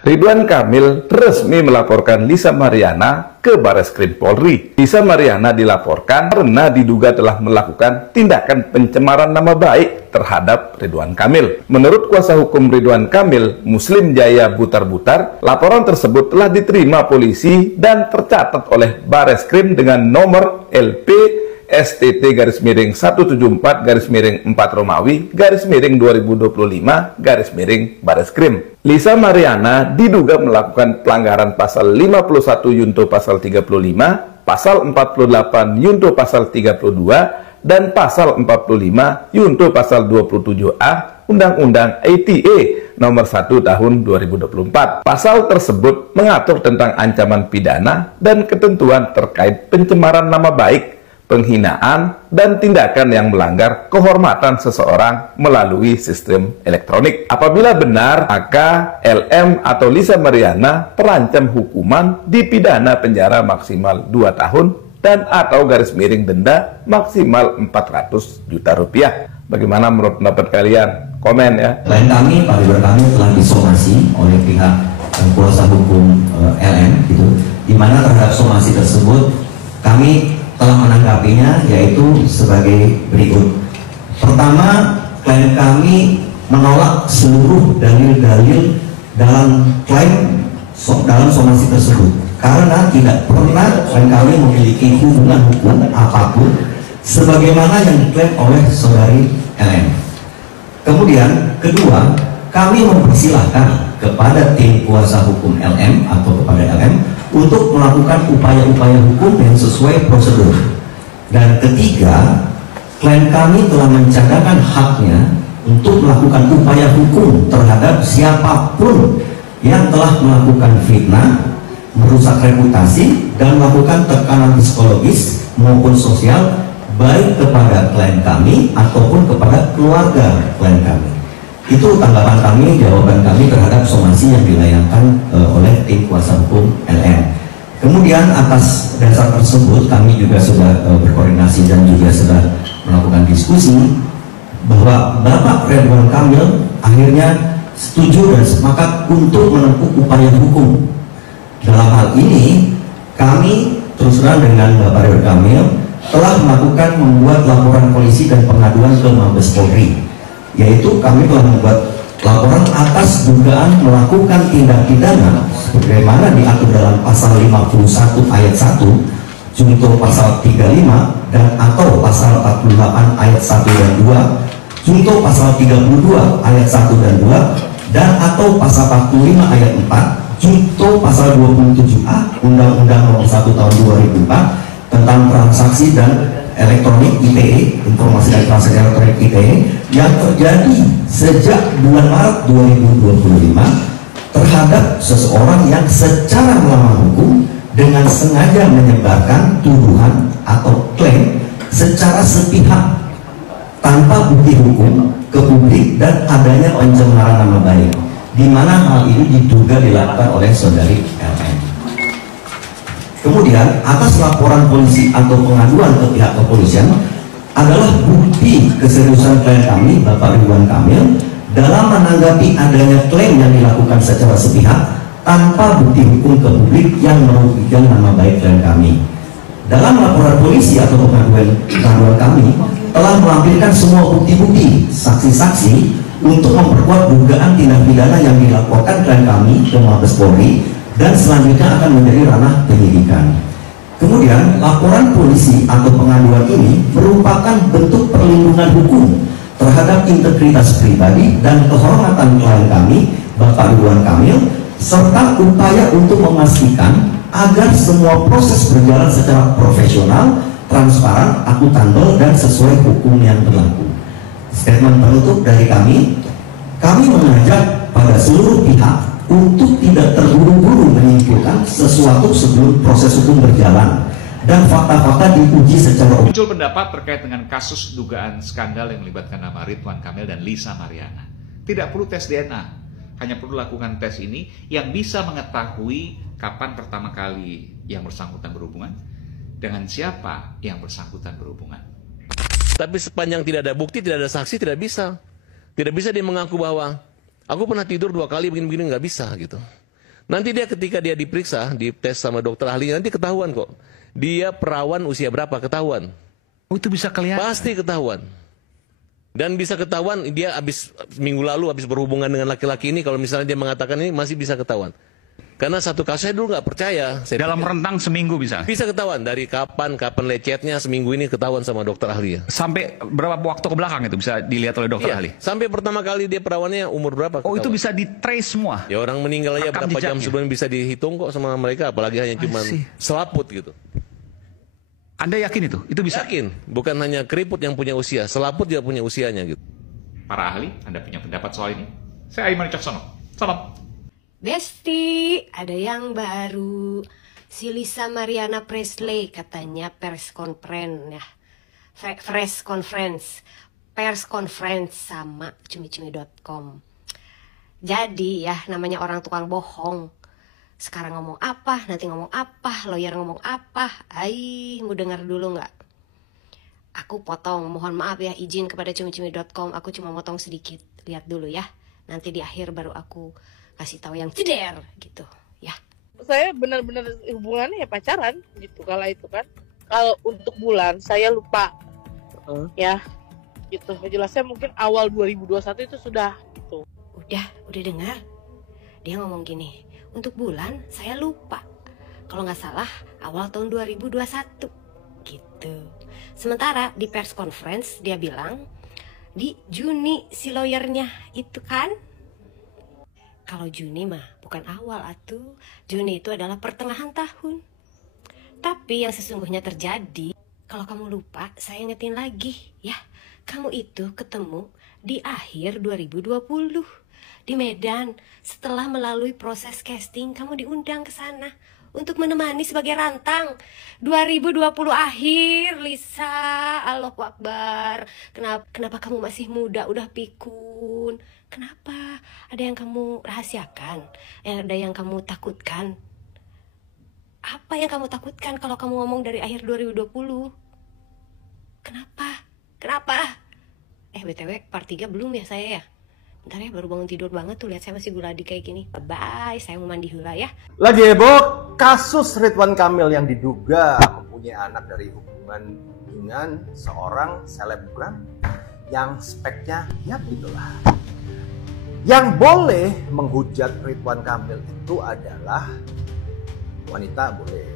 Ridwan Kamil resmi melaporkan Lisa Mariana ke Bareskrim Polri. Lisa Mariana dilaporkan karena diduga telah melakukan tindakan pencemaran nama baik terhadap Ridwan Kamil. Menurut kuasa hukum Ridwan Kamil, Muslim Jaya Butar-Butar, laporan tersebut telah diterima polisi dan tercatat oleh Bareskrim dengan nomor LP STT-174-4 Romawi _2025 Bareskrim. Lisa Mariana diduga melakukan pelanggaran pasal 51 Yunto pasal 35, pasal 48 Yunto pasal 32, dan pasal 45 Yunto pasal 27A Undang-Undang ITE nomor 1 tahun 2024. Pasal tersebut mengatur tentang ancaman pidana dan ketentuan terkait pencemaran nama baik, penghinaan, dan tindakan yang melanggar kehormatan seseorang melalui sistem elektronik. Apabila benar, maka LM atau Lisa Mariana terancam hukuman dipidana penjara maksimal 2 tahun dan atau denda maksimal 400 juta rupiah. Bagaimana menurut pendapat kalian? Komen ya. Klien kami, Pak Ridwan Kamil telah disomasi oleh pihak kuasa hukum LM, gitu, di mana terhadap somasi tersebut kami telah menanggapinya, yaitu sebagai berikut. Pertama, klien kami menolak seluruh dalil-dalil dalam somasi tersebut karena tidak pernah klien kami memiliki hubungan hukum apapun sebagaimana yang diklaim oleh saudari LM. Kemudian, kedua, kami mempersilahkan kepada tim kuasa hukum LM atau kepada LM untuk melakukan upaya-upaya hukum yang sesuai prosedur. Dan ketiga, klien kami telah mencadangkan haknya untuk melakukan upaya hukum terhadap siapapun yang telah melakukan fitnah, merusak reputasi, dan melakukan tekanan psikologis maupun sosial baik kepada klien kami ataupun kepada keluarga klien kami. Itu tanggapan kami, jawaban kami terhadap somasi yang dilayangkan oleh tim kuasa hukum LM. Kemudian atas dasar tersebut kami juga sudah berkoordinasi dan juga sudah melakukan diskusi bahwa Bapak Ridwan Kamil akhirnya setuju dan sepakat untuk menempuh upaya hukum. Dalam hal ini kami terus terang dengan Bapak Ridwan Kamil telah membuat laporan polisi dan pengaduan ke Mabes Polri, yaitu kami telah membuat laporan atas dugaan melakukan tindak pidana sebagaimana diatur dalam pasal 51 ayat 1 junto pasal 35 dan atau pasal 48 ayat 1 dan 2 junto pasal 32 ayat 1 dan 2 dan atau pasal 45 ayat 4 junto pasal 27A Undang-Undang nomor 1 tahun 2004 tentang transaksi dan elektronik ITE, informasi dan transaksi elektronik ITE, yang terjadi sejak bulan Maret 2025 terhadap seseorang yang secara melawan hukum dengan sengaja menyebarkan tuduhan atau klaim secara sepihak tanpa bukti hukum ke publik dan adanya pencemaran nama baik, di mana hal ini diduga dilakukan oleh saudari LM. Kemudian atas laporan polisi atau pengaduan ke pihak kepolisian adalah bukti keseriusan klien kami, Bapak Ridwan Kamil, dalam menanggapi adanya klaim yang dilakukan secara sepihak tanpa bukti hukum ke publik yang merugikan nama baik klien kami. Dalam laporan polisi atau pengaduan kami telah melampirkan semua bukti-bukti, saksi-saksi untuk memperkuat dugaan tindak pidana yang dilaporkan klien kami ke Mabes Polri dan selanjutnya akan menjadi ranah penyidikan. Kemudian laporan polisi atau pengaduan ini merupakan bentuk perlindungan hukum terhadap integritas pribadi dan kehormatan klien kami, Bapak Ridwan Kamil, serta upaya untuk memastikan agar semua proses berjalan secara profesional, transparan, akuntabel, dan sesuai hukum yang berlaku. Statement penutup dari kami mengajak pada seluruh pihak untuk tidak terburu-buru menyimpulkan sesuatu sebelum proses hukum berjalan dan fakta-fakta diuji secara umum. Muncul pendapat terkait dengan kasus dugaan skandal yang melibatkan nama Ridwan Kamil dan Lisa Mariana. Tidak perlu tes DNA, hanya perlu lakukan tes ini yang bisa mengetahui kapan pertama kali yang bersangkutan berhubungan, dengan siapa yang bersangkutan berhubungan. Tapi sepanjang tidak ada bukti, tidak ada saksi, tidak bisa. Tidak bisa dia mengaku bahwa aku pernah tidur 2 kali begini-begini, nggak bisa gitu. Nanti dia ketika dia diperiksa, dites sama dokter ahli, nanti ketahuan kok. Dia perawan usia berapa, ketahuan. Oh, itu bisa kelihatan. Pasti ketahuan. Dan bisa ketahuan dia habis minggu lalu habis berhubungan dengan laki-laki ini, kalau misalnya dia mengatakan ini masih bisa ketahuan. Karena satu kasus saya dulu nggak percaya. Dalam rentang seminggu bisa? Bisa ketahuan, dari kapan lecetnya, seminggu ini ketahuan sama dokter ahli ya. Sampai berapa waktu ke belakang itu bisa dilihat oleh dokter ahli? Sampai pertama kali dia perawannya umur berapa? Oh, ketahuan. itu bisa di-trace semua? Ya orang meninggal aja berapa jam sebelum bisa dihitung kok sama mereka, apalagi hanya cuma selaput gitu. Anda yakin itu? Itu bisa? Yakin, bukan hanya keriput yang punya usia, selaput juga punya usianya gitu. Para ahli, Anda punya pendapat soal ini? Saya Aiman Wicaksono. Salam. Besti, ada yang baru. Si Lisa Mariana Presley katanya pers conference ya. Pers conference sama cumi-cumi.com. Jadi ya namanya orang tukang bohong. Sekarang ngomong apa, nanti ngomong apa, lawyer ngomong apa. Mau dengar dulu nggak? Aku potong, mohon maaf ya, izin kepada cumi-cumi.com. Aku cuma motong sedikit, lihat dulu ya. Nanti di akhir baru aku kasih tahu yang ceder gitu ya. Saya benar-benar hubungannya ya pacaran gitu kala itu kan. Kalau untuk bulan saya lupa ya gitu. Jelasnya mungkin awal 2021 itu sudah gitu. Udah dengar? Dia ngomong gini, untuk bulan saya lupa. Kalau nggak salah awal tahun 2021 gitu. Sementara di press conference dia bilang di Juni si lawyernya itu kan. Kalau Juni mah bukan awal atuh. Juni itu adalah pertengahan tahun. Tapi yang sesungguhnya terjadi, kalau kamu lupa, saya ingetin lagi ya. Kamu itu ketemu di akhir 2020 di Medan. Setelah melalui proses casting, kamu diundang ke sana untuk menemani sebagai rantang. 2020 akhir, Lisa. Allahu Akbar. Kenapa kamu masih muda, udah pikun? Kenapa? Ada yang kamu rahasiakan? Ada yang kamu takutkan? Apa yang kamu takutkan kalau kamu ngomong dari akhir 2020? Kenapa? BTW part 3 belum ya saya ya? Bentar ya, baru bangun tidur banget tuh, lihat saya masih guladi kayak gini. Bye, saya mau mandi hula ya. Lagi heboh kasus Ridwan Kamil yang diduga mempunyai anak dari hubungan dengan seorang selebgram yang speknya ya begitulah. Yang boleh menghujat Ridwan Kamil itu adalah wanita boleh.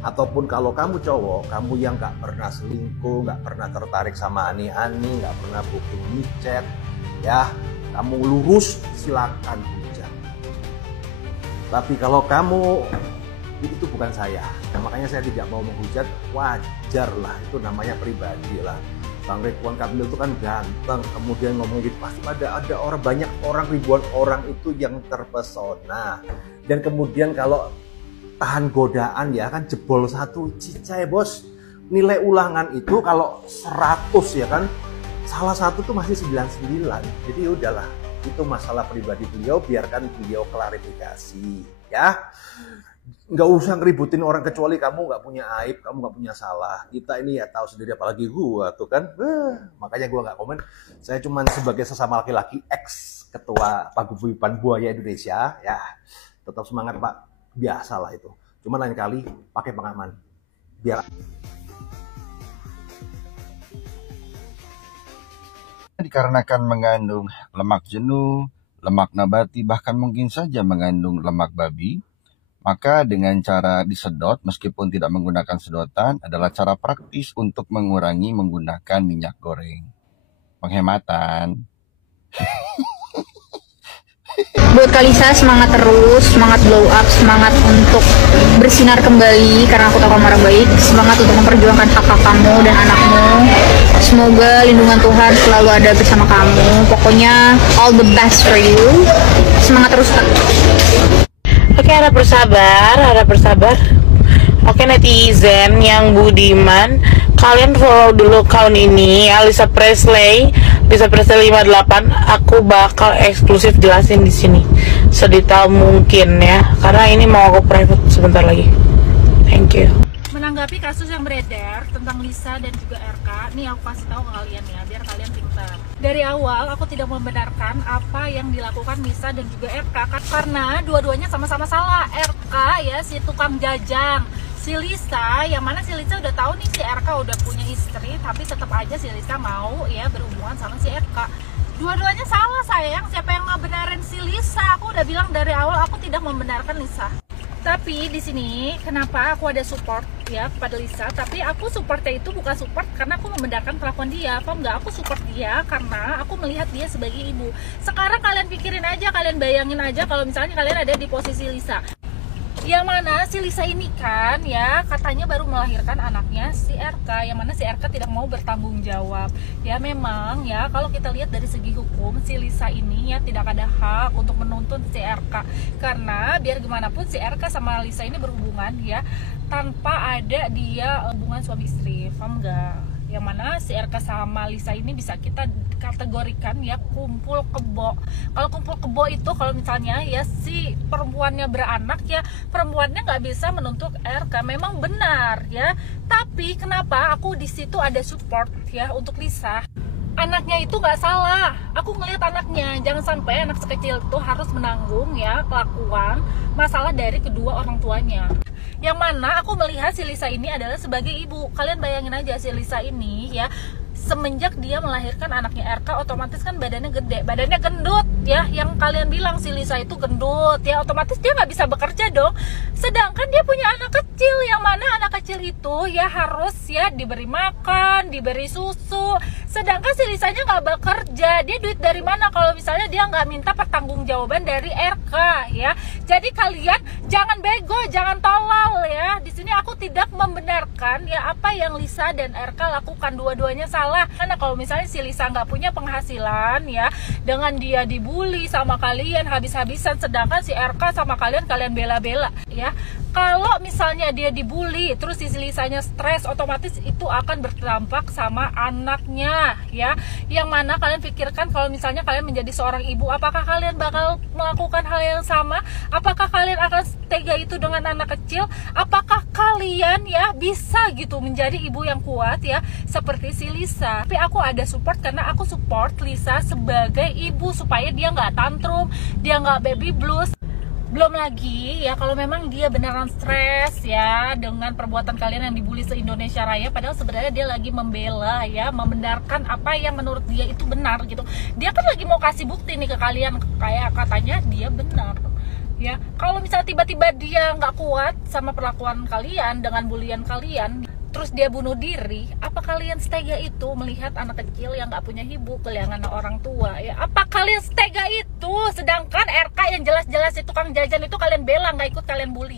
Ataupun kalau kamu cowok, kamu yang gak pernah selingkuh, gak pernah tertarik sama ani-ani, gak pernah booking micet, ya kamu lurus silakan hujat. Tapi kalau kamu itu bukan saya, makanya saya tidak mau menghujat, wajar lah, itu namanya pribadi lah. Bang Ridwan Kamil itu kan ganteng, kemudian ngomong gitu pasti ada orang, banyak orang, ribuan orang itu yang terpesona. Dan kemudian kalau tahan godaan ya kan jebol satu cicai bos. Nilai ulangan itu kalau 100 ya kan, salah satu tuh masih 99. Jadi udahlah, itu masalah pribadi beliau, biarkan beliau klarifikasi ya. Nggak usah ngeributin orang, kecuali kamu nggak punya aib, kamu nggak punya salah. Kita ini ya tahu sendiri, apalagi gua tuh kan. Makanya gua nggak komen. Saya cuma sebagai sesama laki-laki, ex ketua Paguyuban Buaya Indonesia, ya tetap semangat Pak. Biasalah itu. Cuma lain kali pakai pengaman. Biar dikarenakan mengandung lemak jenuh, lemak nabati, bahkan mungkin saja mengandung lemak babi, maka dengan cara disedot meskipun tidak menggunakan sedotan adalah cara praktis untuk mengurangi menggunakan minyak goreng. Penghematan. Buat Kalisa, semangat terus, semangat glow up, semangat untuk bersinar kembali karena aku tahu kamu orang baik. Semangat untuk memperjuangkan hak-hak kamu dan anakmu. Semoga lindungan Tuhan selalu ada bersama kamu. Pokoknya all the best for you. Semangat terus, Kak. Oke, harap bersabar. Oke, netizen yang budiman, kalian follow dulu account ini, Lisa Presley 58. Aku bakal eksklusif jelasin di sini sedetail mungkin ya, karena ini mau aku private sebentar lagi. Thank you. Menanggapi kasus yang beredar tentang Lisa dan juga RK, nih aku kasih tahu ke kalian ya, biar kalian pintar. Dari awal aku tidak membenarkan apa yang dilakukan Lisa dan juga RK karena dua-duanya sama-sama salah. RK ya si tukang jajang, si Lisa yang mana si Lisa udah tahu nih si RK udah punya istri, tapi tetap aja si Lisa mau ya berhubungan sama si RK. Dua-duanya salah sayang. Siapa yang ngebenarin si Lisa? Aku udah bilang dari awal aku tidak membenarkan Lisa. Tapi di sini kenapa aku ada support ya kepada Lisa, tapi aku supportnya itu bukan support karena aku membenarkan kelakuan dia, paham nggak? Aku support dia karena aku melihat dia sebagai ibu. Sekarang kalian pikirin aja, kalian bayangin aja kalau misalnya kalian ada di posisi Lisa, yang mana si Lisa ini kan ya katanya baru melahirkan anaknya si RK, yang mana si RK tidak mau bertanggung jawab. Ya memang ya kalau kita lihat dari segi hukum si Lisa ini ya tidak ada hak untuk menuntut si RK, karena biar gimana pun si RK sama Lisa ini berhubungan ya tanpa ada dia hubungan suami istri, paham nggak? Yang mana si RK sama Lisa ini bisa kita kategorikan ya kumpul kebo. Kalau kumpul kebo itu kalau misalnya ya si perempuannya beranak ya perempuannya nggak bisa menuntut RK, memang benar ya. Tapi kenapa aku di situ ada support ya untuk Lisa? Anaknya itu nggak salah. Aku ngelihat anaknya, jangan sampai anak sekecil itu harus menanggung ya kelakuan masalah dari kedua orang tuanya. Yang mana aku melihat si Lisa ini adalah sebagai ibu. Kalian bayangin aja si Lisa ini ya semenjak dia melahirkan anaknya RK otomatis kan badannya gede, badannya gendut ya. Yang kalian bilang si Lisa itu gendut ya otomatis dia nggak bisa bekerja dong. Sedangkan dia punya anak kecil, yang mana anak kecil itu ya harus ya diberi makan, diberi susu. Sedangkan si Lisanya nggak bekerja, dia duit dari mana kalau misalnya dia nggak minta pertanggungjawaban dari RK ya. Jadi kalian jangan bego, jangan tolol ya. Di sini aku tidak membenarkan ya apa yang Lisa dan RK lakukan, dua-duanya salah. Karena kalau misalnya si Lisa nggak punya penghasilan ya, dengan dia dibully sama kalian habis-habisan, sedangkan si RK sama kalian bela-bela ya. Kalau misalnya dia dibully terus si Lisanya stres, otomatis itu akan berdampak sama anaknya ya. Yang mana kalian pikirkan kalau misalnya kalian menjadi seorang ibu, apakah kalian bakal melakukan hal yang sama? Apakah kalian akan tega itu dengan anak kecil? Apakah kalian ya bisa gitu menjadi ibu yang kuat ya seperti si Lisa? Tapi aku ada support karena aku support Lisa sebagai ibu supaya dia nggak tantrum, dia nggak baby blues. Belum lagi ya kalau memang dia beneran stres ya dengan perbuatan kalian yang dibully se-Indonesia Raya, padahal sebenarnya dia lagi membela ya, membenarkan apa yang menurut dia itu benar gitu. Dia kan lagi mau kasih bukti nih ke kalian kayak katanya dia benar ya. Kalau misalnya tiba-tiba dia nggak kuat sama perlakuan kalian dengan bulian kalian, terus dia bunuh diri, apa kalian setega itu melihat anak kecil yang nggak punya ibu, kehilangan orang tua ya? Apa kalian setega itu? Sedangkan RK yang jelas-jelas itu tukang jajan itu kalian bela, nggak ikut kalian bully.